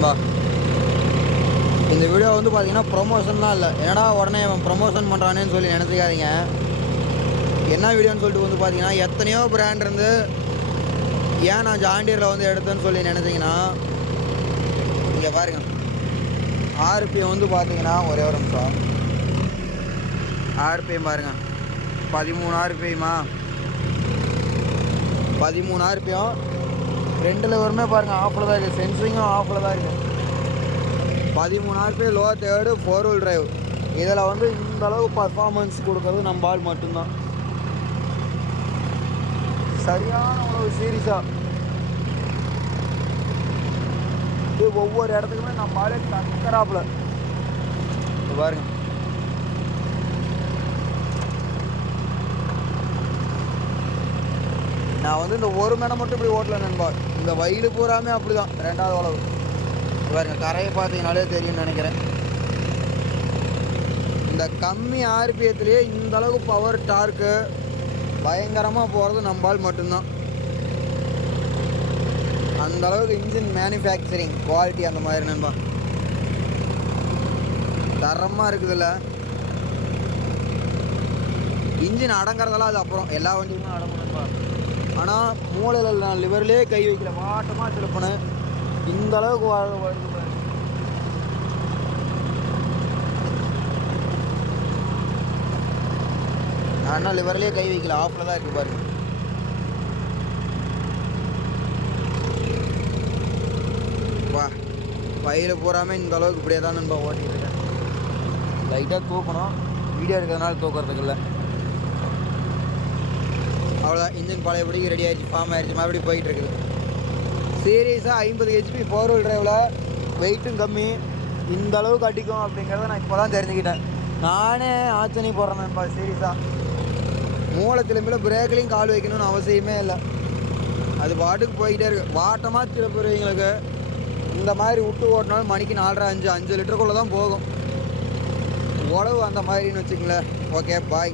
நண்பா. இந்த வீடியோ வந்து பார்த்தீங்கன்னா ப்ரொமோஷன்லாம் இல்லை. என்னடா உடனே அவன் ப்ரொமோஷன் பண்ணுறானேன்னு சொல்லி நினச்சிக்காதீங்க. என்ன வீடியோன்னு சொல்லிட்டு வந்து பார்த்தீங்கன்னா, எத்தனையோ பிராண்ட் இருந்து ஏன் நான் ஜாண்டியரில் வந்து எடுத்தேன்னு சொல்லி நினச்சிங்கன்னா, இங்கே பாருங்க, ஆர்பிஎம் வந்து பார்த்தீங்கன்னா ஒரே ஒரு நிமிஷம். ஆர்பிஎம் பாருங்க, 13 ஆர்பிஎம்மா, 13 ஆர்பிஎம். 2 லெவருமே பாருங்கள் ஆஃபில் தான் இருக்குது. சென்சிங்கும் ஆஃபில் தான் இருக்குது. 13 RPM, low third, 4 wheel drive. இதில் வந்து இந்த அளவு பர்ஃபார்மன்ஸ் கொடுக்கறது நம்ம ஆள் மட்டும்தான். சரியான உணவு சீரியஸாக இது ஒவ்வொரு இடத்துக்குமே நம்ம ஆளே டக்கராப்பில் பாருங்க. நான் வந்து இந்த ஒரு மேடம் மட்டும் இப்படி ஓட்டல நண்பா. இந்த வயலு பூராமே அப்படி தான். 2வது உழவு பாருங்க, கரையை பார்த்தீங்கனாலே தெரியும்னு நினைக்கிறேன். இந்த கம்மி ஆர்பிஎத்துலேயே இந்த அளவுக்கு பவர் டார்க்கு பயங்கரமாக போகிறது நம்பால் மட்டும்தான். அந்த அளவுக்கு இன்ஜின் மேனுஃபேக்சரிங் குவாலிட்டி அந்த மாதிரி நண்பா தரமாக இருக்குதுல்ல. இன்ஜின் அடங்கிறதெல்லாம் அது அப்புறம் எல்லா வண்டியுமே அடங்கும் நண்பா. ஆனால் மூளையில் நான் லிவர்லேயே கை வைக்கல, மாட்டமாக திருப்பினேன். இந்த அளவுக்கு வருது. ஆனால் லிவர்லேயே கை வைக்கல, ஆஃபில் தான் இருக்குது பாருங்க. வா வயலு பூராமே இந்த அளவுக்கு இப்படியே தான் நண்பா ஓட்டிகிட்டு இருக்கேன். லைட்டாக தூக்கணும், வீடியோ இருக்கிறதுனால தூக்கிறதுக்கு இல்லை. அவ்வளோதான், இன்ஜின் பழையபடிக்கு ரெடி ஆகிடுச்சு, ஃபார்ம் ஆகிடுச்சு, மறுபடியும் போயிட்டு இருக்குது. சீரியஸாக 50 ஹெச்பி 4 வீல் டிரைவில் வெயிட்டும் கம்மி, இந்த அளவுக்கு அடிக்கும் அப்படிங்கிறத நான் இப்போ தான் தெரிஞ்சுக்கிட்டேன். நானே ஆச்சரிய போடுறேன் நண்பா. சீரியஸாக மூளை திரும்பில பிரேக்லையும் கால் வைக்கணும்னு அவசியமே இல்லை. அது பாட்டுக்கு போய்கிட்டே இருக்குது. வாட்டமாக திருப்புறவங்களுக்கு இந்த மாதிரி விட்டு ஓட்டினாலும் மணிக்கு 4.5 5 லிட்டருக்குள்ளே தான் போகும். உழவு அந்த மாதிரின்னு வச்சுங்களேன். ஓகே, பாய்.